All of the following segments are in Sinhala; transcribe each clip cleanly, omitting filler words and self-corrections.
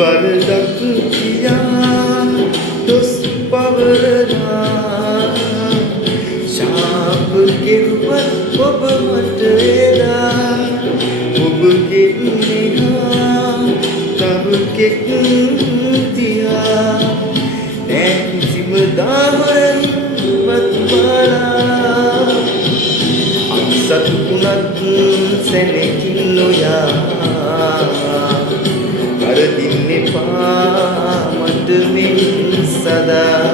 වරදක් කියා දොස් පවරනා ශාප කෙරුවත් ඔබ මට එදා ඔබගෙන් මෙහා තව කෙක් තියා නැතිම දාහරන් වත් බලා අන්සතුුණත් සැනකින් නොයා කරදින්න එපා මට මෙන් සදා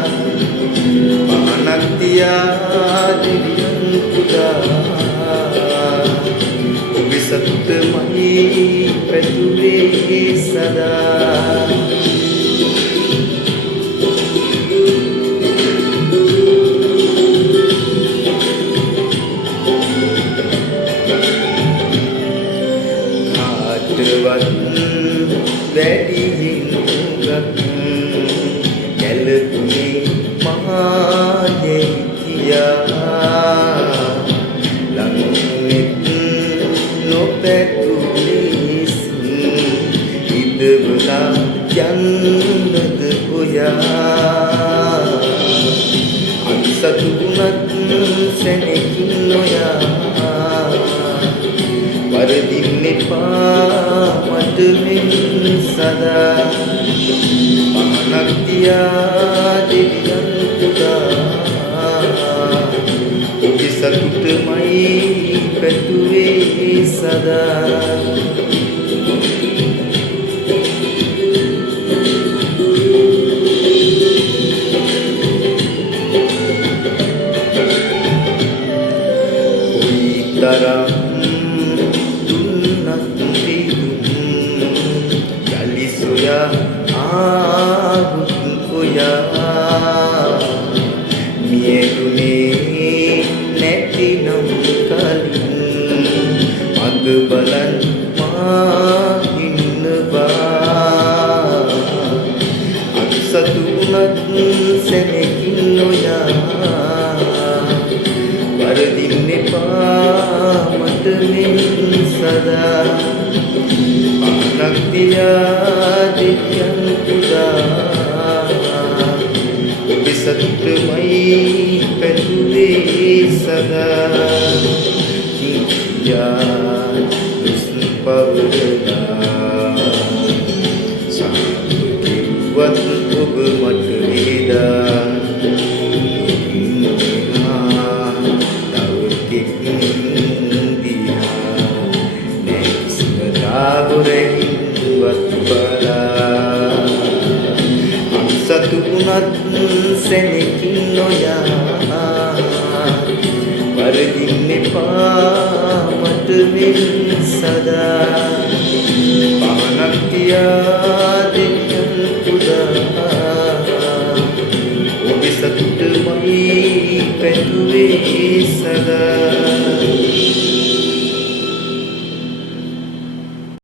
පහනක් තියා දෙවියන් පුදා ඔබේ සතුටමයි පැතුලේ සදා වැඩි හිඟක් ගැලතුනේ මහායේ කියා ලංනෙත් නොපැතුලේ ඉදවලා යන්නද ඔයා අන්සතුුණත් සැනකින් නොයා වරදින්න එපා මට මෙන් සදා පහනක් තියා දෙවියන් පුදා ඔබේ සතුටමයි පැතුවේ සදා කොයිතරම් ආහුත් ඔයා මියදුනේ නැතිනම් කලින් මග බලන් මා ඉන්නවා අත්සතුුණත් සැනකින් නොයා වරදින්න එපා මට මෙන් සදා පහනක් තියා දෙවියන් පුදා ඔබේ සතුටමයි පැතුලේ සදා කියා දුස් පවරනා ශාප කෙරුවත් ඔබ මට එදා අන්සතුුණත් සැනකින් නොයා වරදින්න එපා මට මෙන් සදා පහනක් තියා දෙවියන් පුදා ඔබේ සතුටමයි පැතුවේ සදා